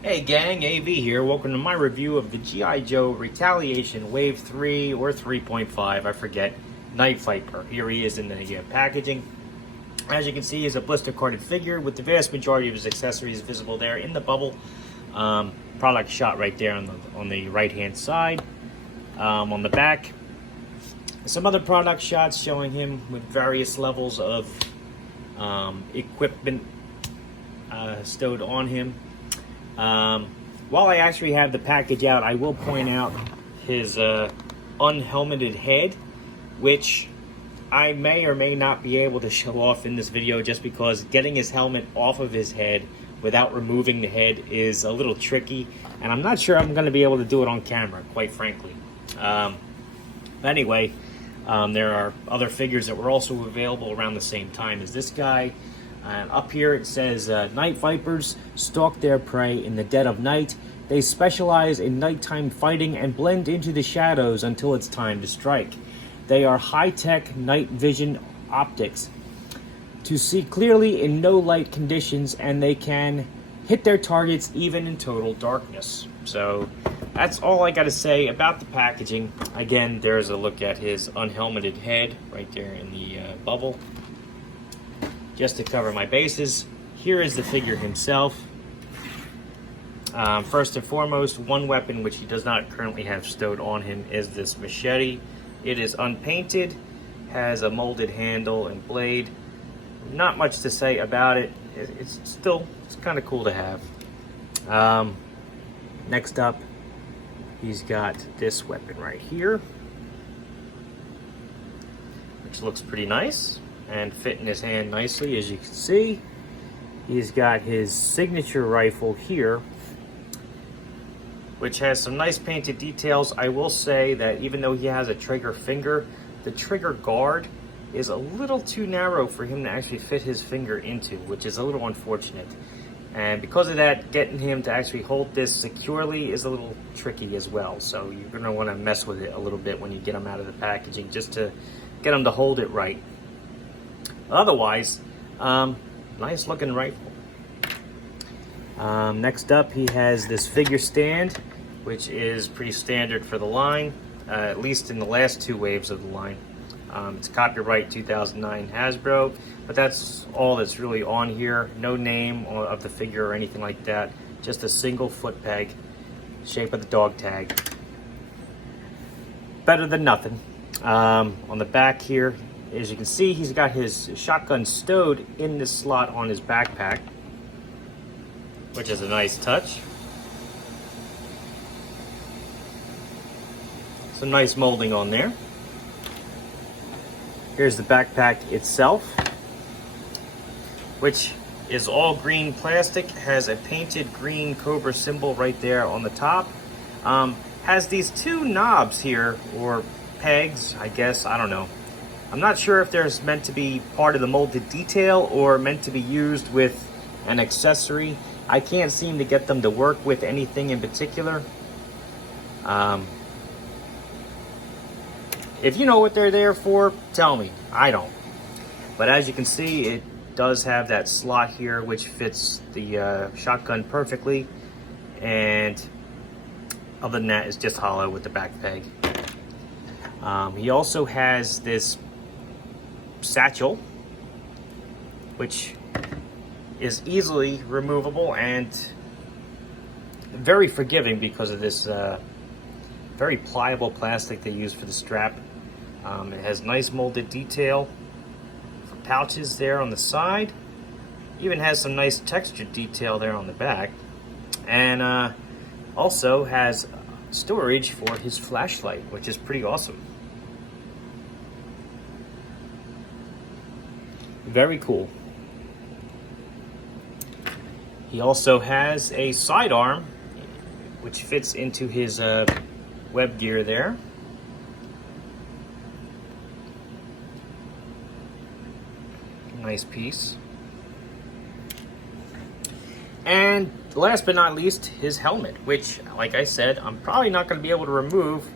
Hey gang, AV here. Welcome to my review of the G.I. Joe Retaliation Wave 3 or 3.5, I forget, Night Viper. Here he is in the packaging. As you can see, he's a blister carded figure with the vast majority of his accessories visible there in the bubble. Product shot right there on the right hand side. On the back, some other product shots showing him with various levels of equipment stowed on him. While I actually have the package out, I will point out his unhelmeted head, which I may or may not be able to show off in this video, just because getting his helmet off of his head without removing the head is a little tricky, and I'm not sure I'm going to be able to do it on camera, quite frankly. Anyway, there are other figures that were also available around the same time as this guy. Up here it says, Night Vipers stalk their prey in the dead of night. They specialize in nighttime fighting and blend into the shadows until it's time to strike. They are high-tech night vision optics to see clearly in no light conditions, and they can hit their targets even in total darkness. So that's all I got to say about the packaging. Again, there's a look at his unhelmeted head right there in the bubble. Just to cover my bases, here is the figure himself. First and foremost, one weapon which he does not currently have stowed on him is this machete. It is unpainted, has a molded handle and blade. Not much to say about it. It's kind of cool to have. Next up, he's got this weapon right here, which looks pretty nice and fit in his hand nicely. As you can see, he's got his signature rifle here, which has some nice painted details. I will say that even though he has a trigger finger, the trigger guard is a little too narrow for him to actually fit his finger into, which is a little unfortunate. And because of that, getting him to actually hold this securely is a little tricky as well. So you're gonna wanna mess with it a little bit when you get him out of the packaging, just to get him to hold it right. Otherwise, nice looking rifle. Next up, he has this figure stand, which is pretty standard for the line, at least in the last two waves of the line. It's copyright 2009 Hasbro, but that's all that's really on here. No name of the figure or anything like that, just a single foot peg, shape of the dog tag. Better than nothing. On the back here, as you can see, he's got his shotgun stowed in this slot on his backpack, which is a nice touch. Some nice molding on there. Here's the backpack itself, which is all green plastic, has a painted green Cobra symbol right there on the top. Has these two knobs here, or pegs, I guess, I don't know. I'm not sure if there's meant to be part of the molded detail or meant to be used with an accessory. I can't seem to get them to work with anything in particular. If you know what they're there for, tell me. I don't. But as you can see, it does have that slot here, which fits the shotgun perfectly. And other than that, it's just hollow with the back peg. He also has this satchel, which is easily removable and very forgiving because of this very pliable plastic they use for the strap. It has nice molded detail for pouches there on the side. Even has some nice textured detail there on the back, and also has storage for his flashlight, which is pretty awesome. Very cool. He also has a sidearm, which fits into his web gear there. Nice piece. And last but not least, his helmet, which, like I said, I'm probably not going to be able to remove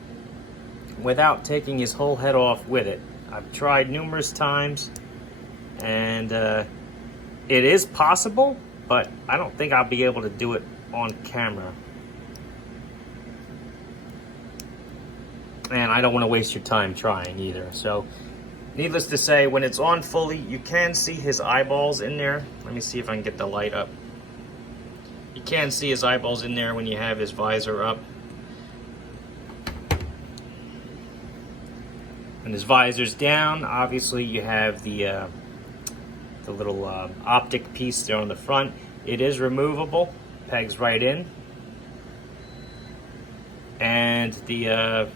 without taking his whole head off with it. I've tried numerous times, and it is possible, but I don't think I'll be able to do it on camera. And I don't want to waste your time trying either. So, needless to say, when it's on fully, you can see his eyeballs in there. Let me see if I can get the light up. You can see his eyeballs in there when you have his visor up. When his visor's down, obviously you have the little optic piece there on the front. It is removable, pegs right in. And the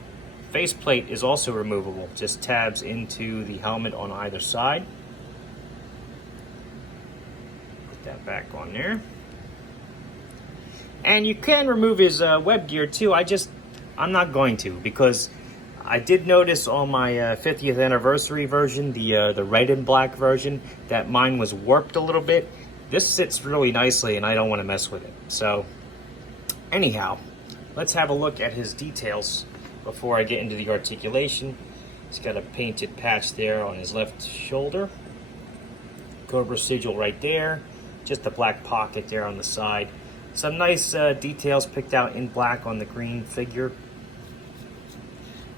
faceplate is also removable, just tabs into the helmet on either side. Put that back on there. And you can remove his web gear too. I'm not going to, because I did notice on my 50th anniversary version, the red and black version, that mine was warped a little bit. This sits really nicely and I don't want to mess with it. So anyhow, let's have a look at his details before I get into the articulation. He's got a painted patch there on his left shoulder. Cobra sigil right there. Just a black pocket there on the side. Some nice details picked out in black on the green figure.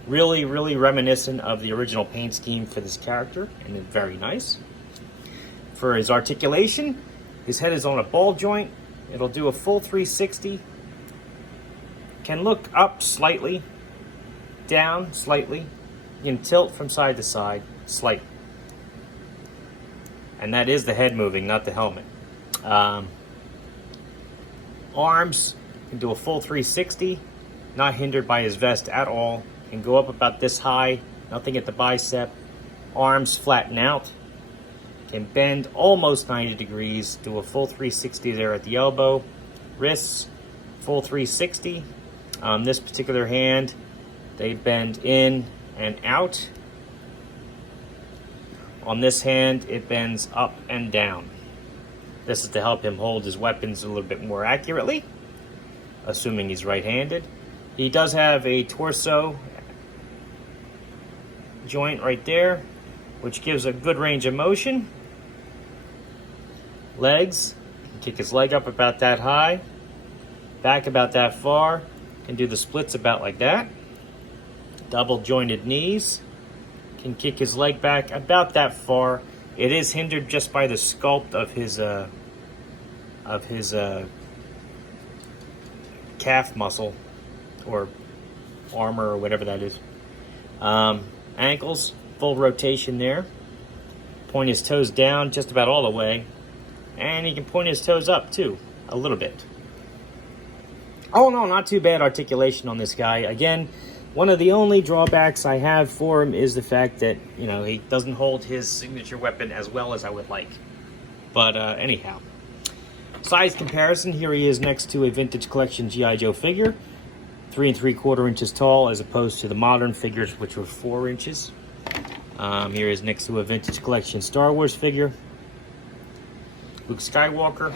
Really, really reminiscent of the original paint scheme for this character, and it's very nice. For his articulation, his head is on a ball joint. It'll do a full 360. Can look up slightly, down slightly. You can tilt from side to side, slight. And that is the head moving, not the helmet. Arms can do a full 360, not hindered by his vest at all. Can go up about this high, nothing at the bicep. Arms flatten out. Can bend almost 90 degrees, do a full 360 there at the elbow. Wrists, full 360. This particular hand, they bend in and out. On this hand, it bends up and down. This is to help him hold his weapons a little bit more accurately, assuming he's right-handed. He does have a torso joint right there, which gives a good range of motion. Legs, can kick his leg up about that high, back about that far, can do the splits about like that. Double jointed knees, can kick his leg back about that far. It is hindered just by the sculpt of his calf muscle or armor or whatever that is. Ankles, full rotation there. Point his toes down just about all the way. And he can point his toes up too, a little bit. Oh no, not too bad articulation on this guy. Again, one of the only drawbacks I have for him is the fact that, you know, he doesn't hold his signature weapon as well as I would like. But anyhow. Size comparison, here he is next to a vintage collection G.I. Joe figure. 3 3/4 inches tall, as opposed to the modern figures, which were 4 inches. Here is next to a vintage collection Star Wars figure. Luke Skywalker.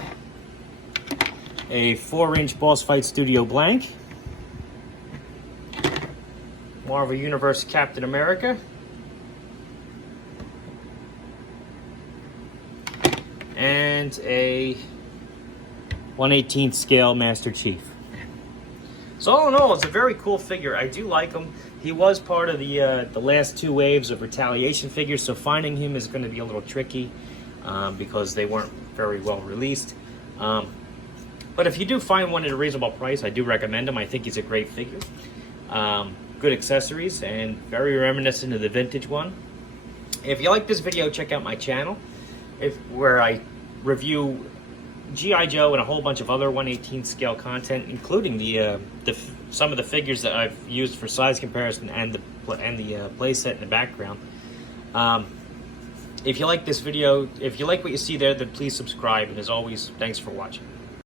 A 4-inch Boss Fight Studio blank. Marvel Universe Captain America. And a 1/18 scale Master Chief. So all in all, it's a very cool figure. I do like him. He was part of the last 2 waves of Retaliation figures, so finding him is going to be a little tricky because they weren't very well released. But if you do find one at a reasonable price, I do recommend him. I think he's a great figure. Good accessories and very reminiscent of the vintage one. If you like this video, check out my channel where I review G.I. Joe and a whole bunch of other 1/18 scale content, including some of the figures that I've used for size comparison and the play set in the background. If you like this video, if you like what you see there, then please subscribe. And as always, thanks for watching.